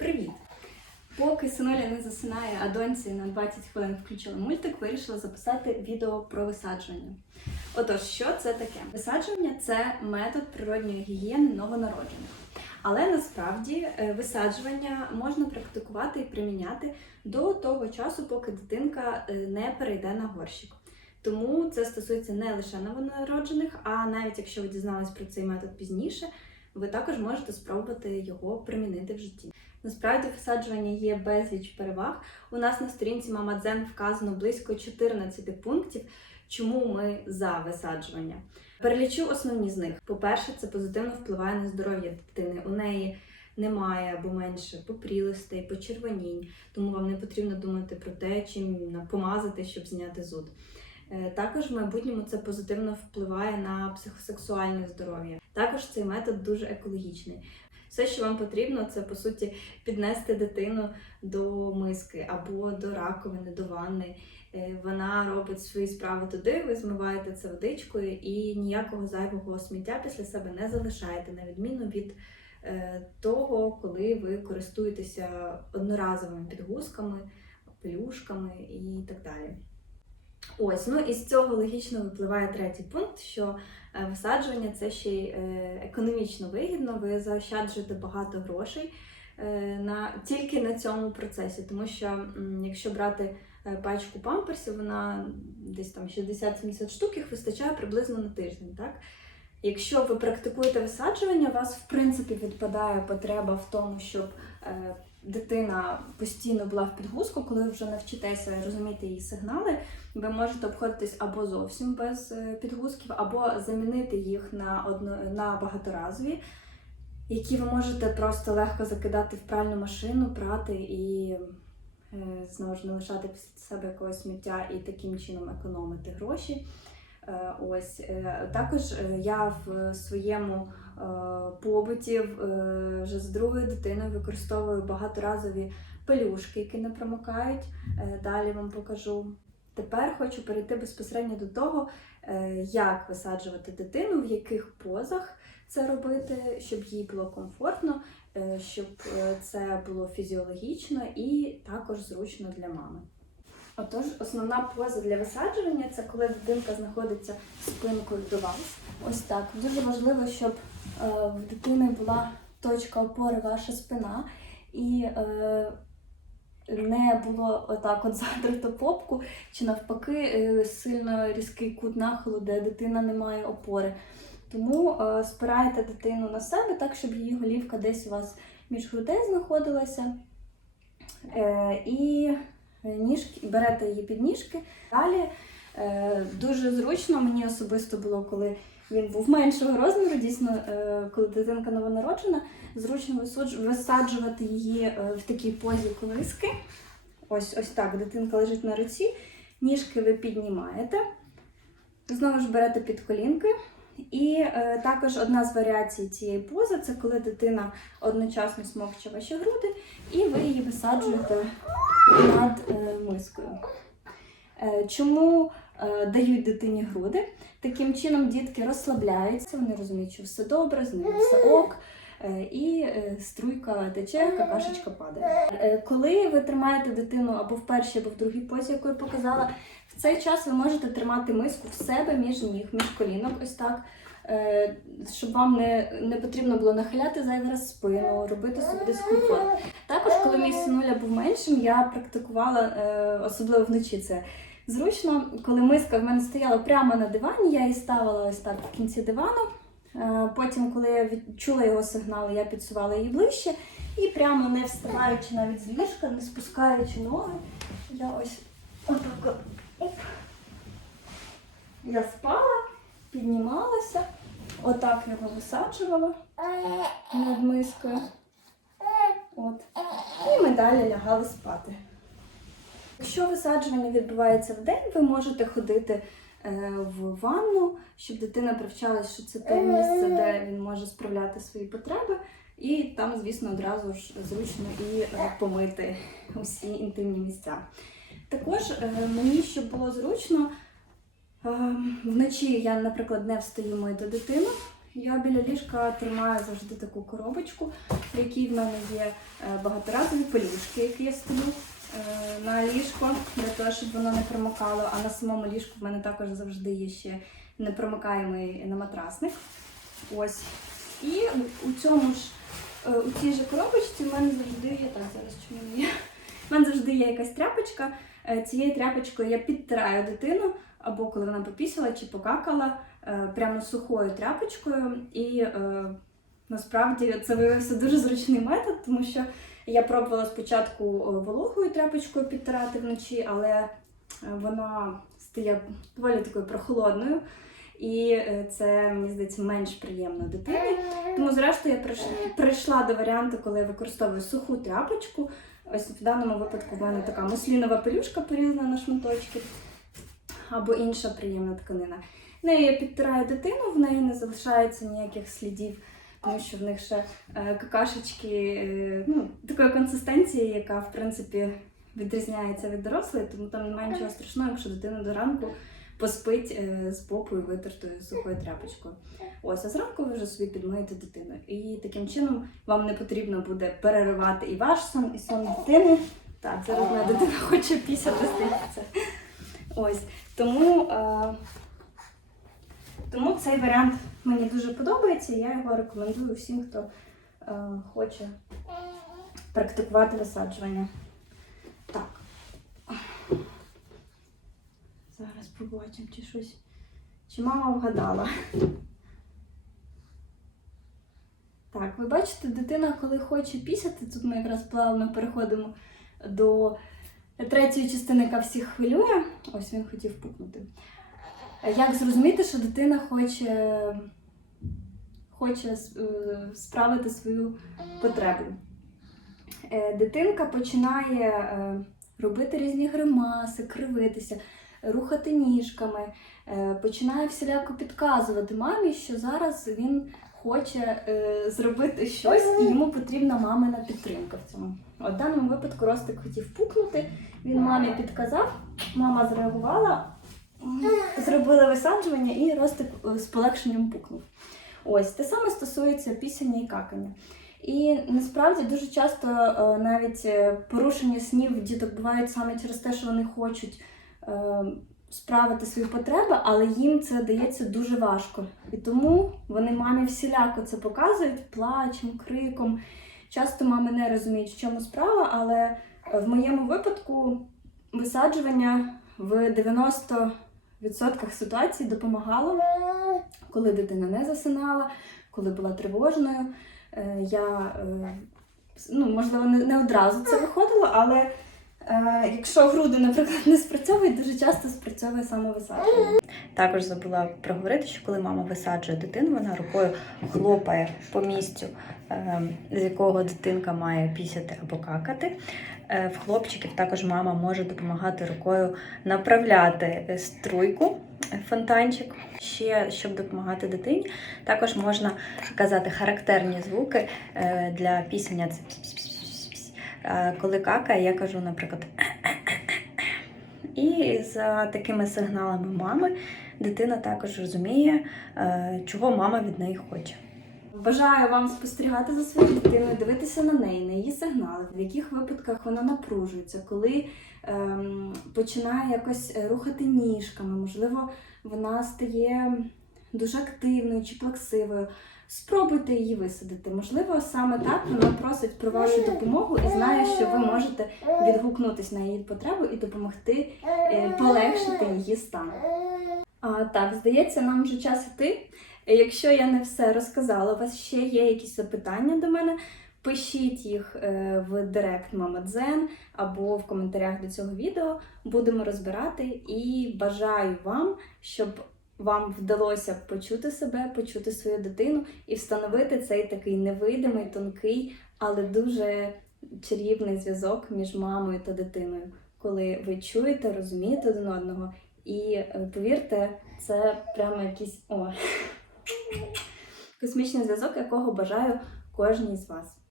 Привіт! Поки синуля не засинає, а доньці на 20 хвилин включила мультик, вирішила записати відео про висаджування. Отож, що це таке? Висаджування це метод природньої гігієни новонароджених. Але насправді е, висаджування можна практикувати і приміняти до того часу, поки дитинка е, не перейде на горщик. Тому це стосується не лише новонароджених, а навіть якщо ви дізнались про цей метод пізніше, ви також можете спробувати його примінити в житті. Насправді висаджування є безліч переваг. У нас на сторінці Мама Дзен вказано близько 14 пунктів, чому ми за висаджування. Перелічу основні з них. По-перше, це позитивно впливає на здоров'я дитини. У неї немає або менше попрілостей, почервонінь, тому вам не потрібно думати про те, чим помазати, щоб зняти зуд. Е, Також в майбутньому це позитивно впливає на психосексуальне здоров'я. Також цей метод дуже екологічний. Все, що вам потрібно, це по суті піднести дитину до миски або до раковини, до ванни. Е, Вона робить свої справи туди, ви змиваєте це водичкою і ніякого зайвого сміття після себе не залишаєте, на відміну від е, того, коли ви користуєтеся одноразовими підгузками, пелюшками і так далі. Ось, ну і з цього логічно випливає третій пункт, що е, висаджування це ще й е, економічно вигідно, ви заощаджуєте багато грошей е, на, тільки на цьому процесі, тому що якщо брати пачку памперсів, вона десь там 60-70 штук, їх вистачає приблизно на тиждень. Так? Якщо ви практикуєте висаджування, у вас в принципі відпадає потреба в тому, щоб дитина постійно була в підгузку, коли ви вже навчитеся розуміти її сигнали, ви можете обходитись або зовсім без е, підгузків, або замінити їх на одно на багаторазові, які ви можете просто легко закидати в пральну машину, прати і е, знову ж не лишати після себе якогось сміття і таким чином економити гроші. Е, Ось е, також е, я в своєму побуті вже з другою дитиною використовую багаторазові пелюшки, які не промокають. Далі вам покажу. Тепер хочу перейти безпосередньо до того, як висаджувати дитину, в яких позах це робити, щоб їй було комфортно, щоб це було фізіологічно і також зручно для мами. Отож, основна поза для висаджування це коли дитинка знаходиться спинкою до вас. Ось так. Дуже важливо, щоб е, в дитини була точка опори ваша спина і е, не було отак от задрито попку, чи навпаки е, сильно різкий кут нахилу, де дитина не має опори. Тому е, спираєте дитину на себе так, щоб її голівка десь у вас між грудей знаходилася. І ніжки, берете її під ніжки. Далі е, дуже зручно мені особисто було, коли він був меншого розміру, дійсно, е, коли дитинка новонароджена, зручно висаджувати її е, в такій позі колиски. Ось, ось так, дитинка лежить на руці, ніжки ви піднімаєте, знову ж берете під колінки. І е, також одна з варіацій цієї пози це коли дитина одночасно смокче ваші груди, і ви її висаджуєте над е, мискою. Е, чому е, дають дитині груди? Таким чином дітки розслабляються, вони розуміють, що все добре, з ними все ок. е, І е, струйка тече, какашечка падає. Е, Коли ви тримаєте дитину або в першій, або в другій позі, яку я показала, цей час ви можете тримати миску в себе між ніг, між колінок, ось так, е, щоб вам не, не потрібно було нахиляти зайвий раз спину, робити собі дискомфорт. Також, коли мій синуля був меншим, я практикувала, е, особливо вночі це зручно. Коли миска в мене стояла прямо на дивані, я її ставила ось так в кінці дивану. Е, Потім, коли я відчула його сигнал, я підсувала її ближче і прямо не вставаючи навіть з ліжка, не спускаючи ноги, я ось отак. Я спала, піднімалася, отак його висаджувала над мискою. От. І ми далі лягали спати. Якщо висаджування відбувається в день, ви можете ходити е, в ванну, щоб дитина привчалась, що це те місце, де він може справляти свої потреби. І там, звісно, одразу ж зручно і е, помити усі інтимні місця. Також е, мені, щоб було зручно, вночі я, наприклад, не встаю мити дитину. я біля ліжка тримаю завжди таку коробочку, в якій в мене є е, багаторазові пелюшки, які я ставлю е, на ліжко, для того, щоб воно не промокало. А на самому ліжку в мене також завжди є ще непромикаємий наматрасник. Ось. І у цьому ж, е, у цій же коробочці в мене завжди є. Так, зараз чому є. У мене завжди є якась тряпочка. Е, Цією тряпочкою я підтираю дитину, або коли вона попісила чи покакала, е, прямо сухою тряпочкою. І е, насправді це виявився дуже зручний метод, тому що я пробувала спочатку вологою тряпочкою підтирати вночі, але вона стає доволі такою прохолодною. І це, мені здається, менш приємно дитині. Тому, зрештою, я прийшла до варіанту, коли я використовую суху тряпочку. Ось в даному випадку в мене така муслінова пелюшка порізана на шматочки або інша приємна тканина. Нею я підтираю дитину, в неї не залишається ніяких слідів, тому що в них ще е, какашечки е, ну, такої консистенції, яка в принципі відрізняється від дорослої, тому там немає нічого страшного, якщо дитина до ранку поспить е, з попою витертою сухою тряпочкою. Ось, а зранку ви вже собі підмиєте дитину. І таким чином вам не потрібно буде переривати і ваш сон, і сон дитини. Так, зараз моя дитина хоче пісяти здається. Ось. Тому, е, тому цей варіант мені дуже подобається, я його рекомендую всім, хто е, хоче практикувати висаджування. Так. Зараз чи щось. Чи мама вгадала. Так, ви бачите, дитина, коли хоче пісяти, тут ми якраз плавно переходимо до третьої частини, яка всіх хвилює. Ось він хотів пукнути. Як зрозуміти, що дитина хоче, хоче е, справити свою потребу? Е, Дитинка починає е, робити різні гримаси, кривитися, рухати ніжками, е, починає всіляко підказувати мамі, що зараз він хоче е, зробити щось, і йому потрібна мамина підтримка в цьому. От в даному випадку Ростик хотів пукнути, він мамі підказав, мама зреагувала, м, зробили висаджування, і Ростик е, з полегшенням пукнув. Ось те саме стосується пісення і какання. І насправді дуже часто навіть порушення снів діток бувають саме через те, що вони хочуть справити свої потреби, але їм це дається дуже важко. І тому вони мамі всіляко це показують плачем, криком. Часто мами не розуміють, в чому справа, але е, в моєму випадку висаджування в 90% ситуацій допомагало, коли дитина не засинала, коли була тривожною. Е, Я, е, ну, можливо, не, одразу це виходило, але е, якщо груди, наприклад, не спрацьовують, дуже часто спрацьовує самовисадження. Також забула проговорити, що коли мама висаджує дитину, вона рукою хлопає по місцю, ем, з якого дитинка має пісяти або какати. Е, В хлопчиків також мама може допомагати рукою направляти е, струйку, е, фонтанчик. Ще щоб допомагати дитині, також можна казати характерні звуки е, для пісення. Це. Е, Коли какає, я кажу, наприклад. І за такими сигналами мами дитина також розуміє, е, чого мама від неї хоче. Бажаю вам спостерігати за своєю дитиною, дивитися на неї, на її сигнали, в яких випадках вона напружується, коли ем, починає якось е, рухати ніжками, можливо, вона стає дуже активною чи плаксивою. Спробуйте її висадити. Можливо, саме так вона просить про вашу допомогу і знає, що ви можете відгукнутися на її потребу і допомогти е, полегшити її стан. А, так, здається, нам вже час іти. Якщо я не все розказала, у вас ще є якісь запитання до мене, пишіть їх е, в директ Мама Дзен або в коментарях до цього відео. Будемо розбирати і бажаю вам, щоб вам вдалося почути себе, почути свою дитину і встановити цей такий невидимий, тонкий, але дуже чарівний зв'язок між мамою та дитиною, коли ви чуєте, розумієте один одного. І е, повірте, це прямо якийсь о, космічний зв'язок, якого бажаю кожній з вас.